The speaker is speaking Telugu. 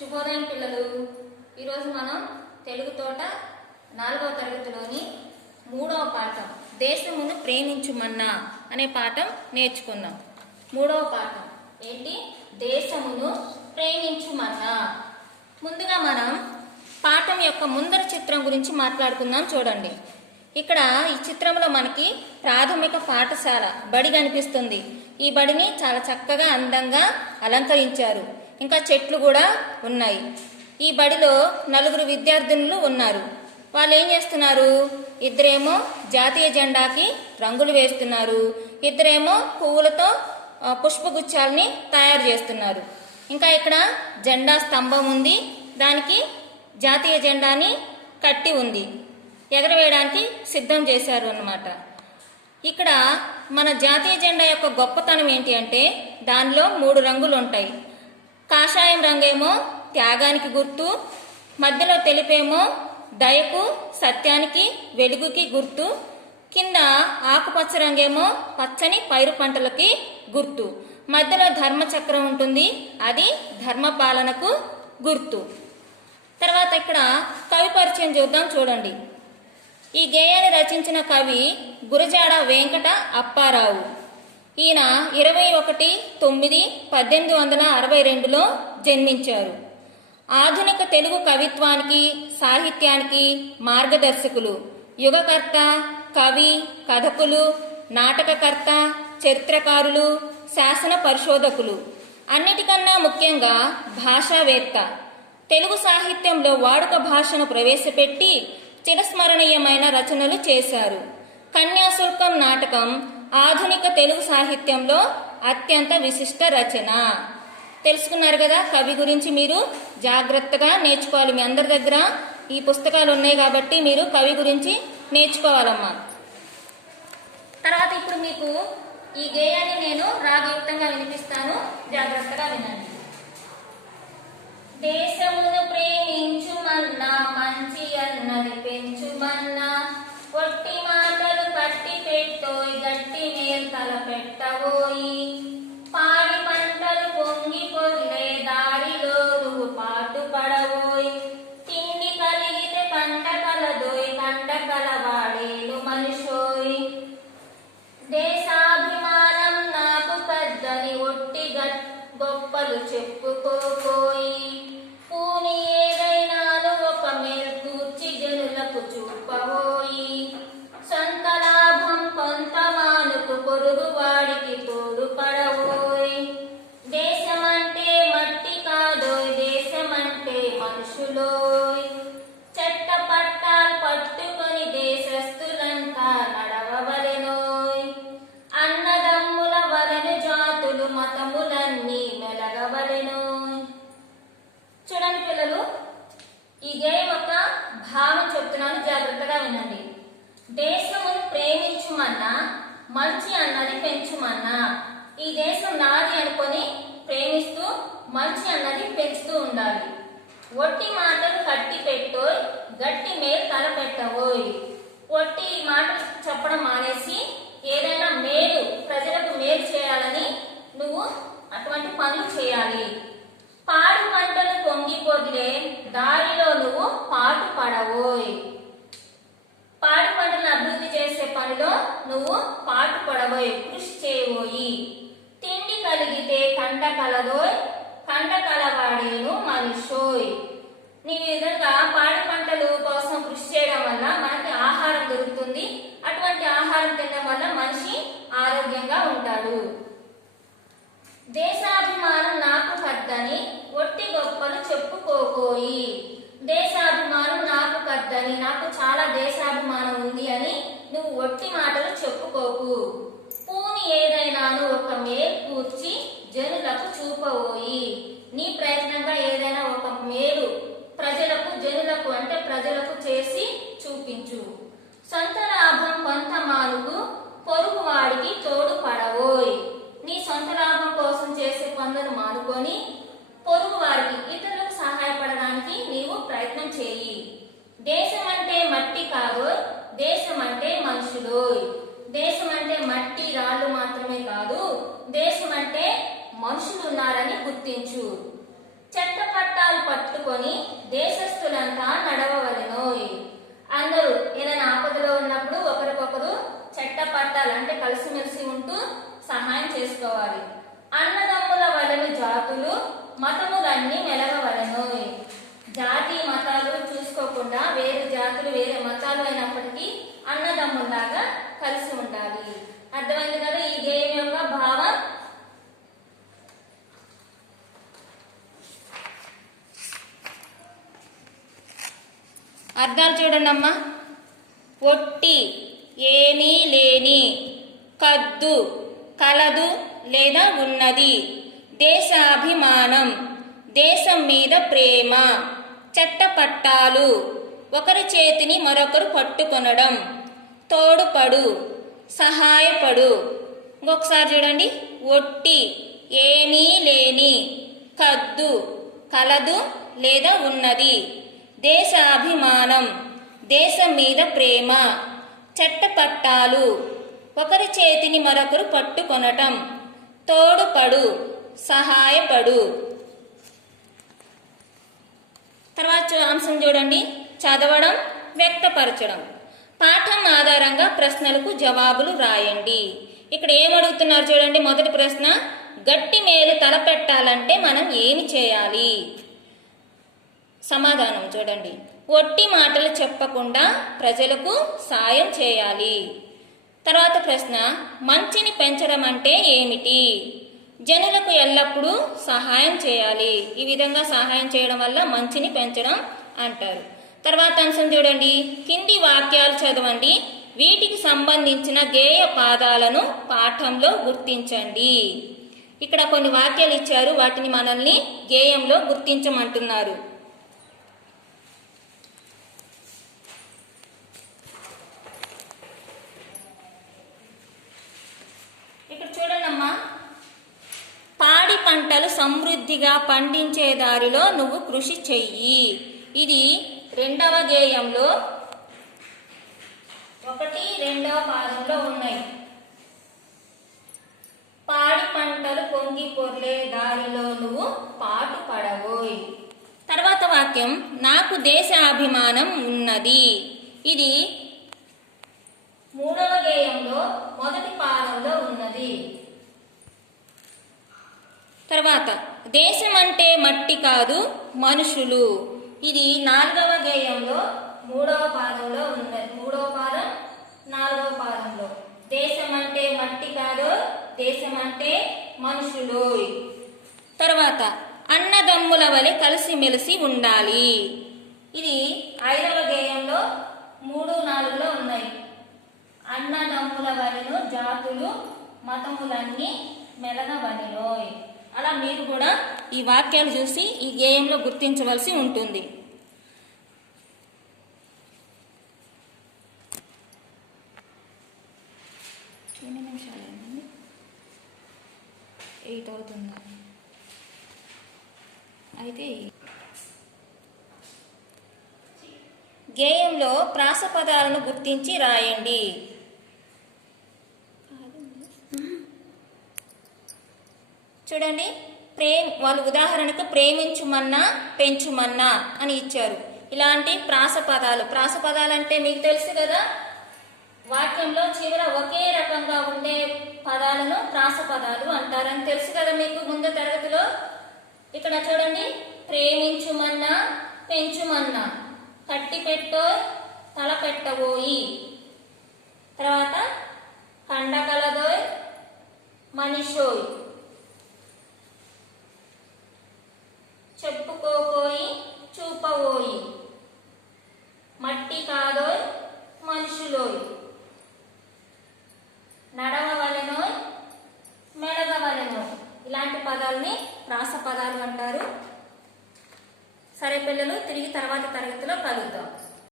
శుభోదయం పిల్లలు. ఈరోజు మనం తెలుగు తోట 4వ తరగతిలోని 3వ పాఠం దేశమును ప్రేమించుమన్నా అనే పాఠం నేర్చుకుందాం. 3వ పాఠం ఏంటి? దేశమును ప్రేమించుమన్నా. ముందుగా మనం పాఠం యొక్క ముందర చిత్రం గురించి మాట్లాడుకుందాం. చూడండి, ఇక్కడ ఈ చిత్రంలో మనకి ప్రాథమిక పాఠశాల బడి కనిపిస్తుంది. ఈ బడిని చాలా చక్కగా అందంగా అలంకరించారు. ఇంకా చెట్లు కూడా ఉన్నాయి. ఈ బడిలో 4 విద్యార్థినులు ఉన్నారు. వాళ్ళు ఏం చేస్తున్నారు? ఇద్దరేమో జాతీయ జెండాకి రంగులు వేస్తున్నారు, ఇద్దరేమో పువ్వులతో పుష్పగుచ్చాలని తయారు చేస్తున్నారు. ఇంకా ఇక్కడ జెండా స్తంభం ఉంది, దానికి జాతీయ జెండాని కట్టి ఉంది, ఎగరవేయడానికి సిద్ధం చేశారు అన్నమాట. ఇక్కడ మన జాతీయ జెండా యొక్క గొప్పతనం ఏంటి అంటే దానిలో 3 రంగులు ఉంటాయి. కాషాయం రంగేమో త్యాగానికి గుర్తు, మధ్యలో తెలుపేమో దయకు, సత్యానికి, వెలుగుకి గుర్తు, కింద ఆకుపచ్చ రంగేమో పచ్చని పైరు పంటలకి గుర్తు, మధ్యలో ధర్మచక్రం ఉంటుంది, అది ధర్మపాలనకు గుర్తు. తర్వాత ఇక్కడ కవి పరిచయం చూద్దాం. చూడండి, ఈ గేయాన్ని రచించిన కవి గురజాడ వెంకట అప్పారావు. ఈయన 21/9/1862లో జన్మించారు. ఆధునిక తెలుగు కవిత్వానికి, సాహిత్యానికి మార్గదర్శకులు, యుగకర్త, కవి, కథకులు, నాటకకర్త, చరిత్రకారులు, శాసన పరిశోధకులు, అన్నిటికన్నా ముఖ్యంగా భాషావేత్త. తెలుగు సాహిత్యంలో వాడుక భాషను ప్రవేశపెట్టి చిరస్మరణీయమైన రచనలు చేశారు. కన్యాశుల్కం నాటకం ఆధునిక తెలుగు సాహిత్యంలో అత్యంత విశిష్ట రచన. తెలుసుకున్నారు కదా, కవి గురించి మీరు జాగ్రత్తగా నేర్చుకోవాలి. మీ అందరి దగ్గర ఈ పుస్తకాలు ఉన్నాయి కాబట్టి మీరు కవి గురించి నేర్చుకోవాలమ్మా. తర్వాత ఇప్పుడు మీకు ఈ గేయాన్ని నేను రాగయుక్తంగా వినిపిస్తాను, జాగ్రత్తగా వినండి. దేశమును ప్రేమించుమన్నా, మంచి అన్నది పెంచుమన్నా, ఒట్టి మాటలు కట్టి పెట్టోయ్, గట్టి మేలు తల పెట్టబోయి, పాడి పంటలు పొంగి పొర్లే, దారిలో నువ్వు పాటు పడబోయ్, తిండి కలిగితే కంట కలదోయ్, కంట కలవాడేను మనిషోయ్, దేశాభిమానం నాకు కద్దని ఒట్టి గొప్పలు చెప్పుకోపోయి, పూని ఏదైనాను ఒక మేలు కూర్చి జనులకు చూపబోయి, సొంత లాభం కొంత మానుకు పొరుగు వాడికి తోడు పడబోయ్, దేశమంటే మట్టి కాదోయ్, దేశమంటే మనుషులోయ్, చెట్ట పట్టాలు పట్టుకొని దేశస్థులంతా నడవవలెనోయ్, అన్నదమ్ముల వలెను జాతులు మతములన్నీ మెలగవలెనోయ్. చూడండి పిల్లలు, ఈ గేయం యొక్క భావం చెప్తున్నాను, జాగ్రత్తగా వినండి. దేశమును ప్రేమించుమన్నా, మంచి అన్నది పెంచుమన్నా. ఈ దేశం నాది అనుకొని ప్రేమిస్తూ మంచి అన్నది పెంచుతూ ఉండాలి. ఒట్టి మాటలు కట్టి పెట్టోయ్, గట్టి మేలు తల పెట్టవోయ్. ఒట్టి మాటలు చెప్పడం మానేసి ఏదైనా మేలు, ప్రజలకు మేలు చేయాలని నువ్వు అటువంటి పనులు చేయాలి. పాడు పంటలు పొంగి పొర్లే, దారిలో నువ్వు పాటు పడవోయ్. పాడి పంటలను అభివృద్ధి చేసే పనిలో నువ్వు పాటు పడబోయ్, కృషి చేయబోయి. తిండి కలిగితే కంట కలదోయ్, కంట కలవాడేను మనిషోయ్. నీ విధంగా పాడి పంటలు కోసం కృషి చేయడం వల్ల మనకి ఆహారం దొరుకుతుంది. అటువంటి ఆహారం తినడం వల్ల మనిషి ఆరోగ్యంగా ఉంటాడు. దేశాభిమానం నాకు కద్దని ఒట్టి గొప్పలు చెప్పుకోకోయి. దేశాభిమానం నాకు కద్దని, నాకు చాలా దేశాభిమానం ఉంది అని నువ్వు ఒట్టి మాటలు చెప్పుకోకు. పూని ఏదైనాను ఒక మేలు కూర్చి జనులకు చూపబోయి. నీ ప్రయత్నంగా ఏదైనా ఒక మేలు ప్రజలకు, జనులకు అంటే ప్రజలకు చేసి చూపించు. సొంత లాభం కొంత మానుకు, పొరుగు వాడికి తోడు పడవోయ్. నీ సొంత లాభం కోసం చేసే పనులను మానుకొని పొరుగు వారికి, ఇతరులకు సహాయపడడానికి నీవు ప్రయత్నం చేయి. దేశం అంటే మట్టి కాదోయ్, దేశం అంటే మనుషులోయ్. దేశం అంటే మట్టి, రాళ్ళు మాత్రమే కాదు, దేశం అంటే మనుషులు ఉన్నారని గుర్తించు. చెట్ట పట్టాలు పట్టుకొని దేశస్థులంతా నడవవలెను. అందరూ ఏదైనా ఆపదలో ఉన్నప్పుడు ఒకరికొకరు చెట్ట పట్టాలి, అంటే కలిసిమెలిసి ఉంటూ సహాయం చేసుకోవాలి. అన్నదమ్ముల వలెను జాతులు మతములన్నీ మెలగవలెను. జాతి మతాలు చూసుకోకుండా వేరే జాతులు వేరే మతాలు అయినప్పటికీ అన్నదమ్ముల్లాగా కలిసి ఉండాలి. అర్థమైంది కదా ఈ గేయం యొక్క భావం. అర్థాలు చూడండి అమ్మా. ఒట్టి, ఏమీ లేని, కద్దు, కలదు లేదా ఉన్నది, దేశాభిమానం, దేశం మీద ప్రేమ, చట్టపట్టాలు, ఒకరి చేతిని మరొకరు పట్టుకొనడం, తోడుపడు, సహాయపడు. ఇంకొకసారి చూడండి. ఒట్టి, ఏమీ లేని, కద్దు, కలదు లేదా ఉన్నది, దేశాభిమానం, దేశం మీద ప్రేమ, చట్టపట్టాలు, ఒకరి చేతిని మరొకరు పట్టుకొనటం, తోడుపడు, సహాయపడు. తర్వాత అంశం చూడండి. చదవడం, వ్యక్తపరచడం. పాఠం ఆధారంగా ప్రశ్నలకు జవాబులు రాయండి. ఇక్కడ ఏమడుగుతున్నారు చూడండి. మొదటి ప్రశ్న, గట్టి మేలు తలపెట్టాలంటే మనం ఏమి చేయాలి? సమాధానం చూడండి. ఒట్టి మాటలు చెప్పకుండా ప్రజలకు సాయం చేయాలి. తర్వాత ప్రశ్న, మంచిని పెంచడం అంటే ఏమిటి? జనులకు ఎల్లప్పుడూ సహాయం చేయాలి. ఈ విధంగా సహాయం చేయడం వల్ల మంచిని పెంచడం అంటారు. తర్వాత అంశం చూడండి. కింది వాక్యాలు చదవండి. వీటికి సంబంధించిన గేయ పాదాలను పాఠంలో గుర్తించండి. ఇక్కడ కొన్ని వాక్యాలు ఇచ్చారు, వాటిని మనల్ని గేయంలో గుర్తించమంటున్నారు. ఇక్కడ చూడండమ్మా. పాడి పంటలు సమృద్ధిగా పండించే దారిలో నువ్వు కృషి చెయ్యి. ఇది రెండవ గేయంలో 1, 2వ పాదంలో ఉన్నాయి. పాడి పంటలు పొంగి పొర్లే దారిలో నువ్వు పాటు పడవోయ్. తర్వాత వాక్యం, నాకు దేశాభిమానం ఉన్నది. ఇది 3వ గేయంలో మొదటి పాదంలో ఉన్నది. తర్వాత, దేశం అంటే మట్టి కాదు మనుషులు. ఇది 4వ గేయంలో 3వ పాదంలో ఉన్నది. 3వ పాదం 4వ పాదంలో. దేశం అంటే మట్టి కాదు, దేశం అంటే మనుషులు. తర్వాత, అన్నదమ్ముల వలె కలిసిమెలిసి ఉండాలి. ఇది 5వ గేయంలో 3, 4లో ఉన్నాయి. అన్నదమ్ముల వలెను జాతులు మతములన్నీ మెలగవలెనోయ్. అలా మీరు కూడా ఈ వాక్యాలు చూసి ఈ గేయంలో గుర్తించవలసి ఉంటుంది. ఎన్ని నిమిషాలు అయిందండి? 8 అవుతుంది. అయితే గేయంలో ప్రాస పదాలను గుర్తించి రాయండి. చూడండి. వాళ్ళు ఉదాహరణకు ప్రేమించుమన్నా పెంచుమన్నా అని ఇచ్చారు. ఇలాంటి ప్రాస పదాలు అంటే మీకు తెలుసు కదా, వాక్యంలో చివర ఒకే రకంగా ఉండే పదాలను ప్రాస పదాలు అంటారని తెలుసు కదా మీకు ముందు తరగతిలో. ఇక్కడ చూడండి. ప్రేమించుమన్నా పెంచుమన్నా, కట్టి పెట్టో తల పెట్టబోయి. తర్వాత, కండకలదోయ్ మనిషోయ్, చెప్పుకోకోయి చూపవోయి, మట్టి కాదోయ్ మనుషులోయ్, నడవవలెనోయ్ మెలగవలెనోయ్. ఇలాంటి పదాలని ప్రాస పదాలు అంటారు. సరే పిల్లలు, తిరిగి తర్వాత తరగతిలో కలుద్దాం.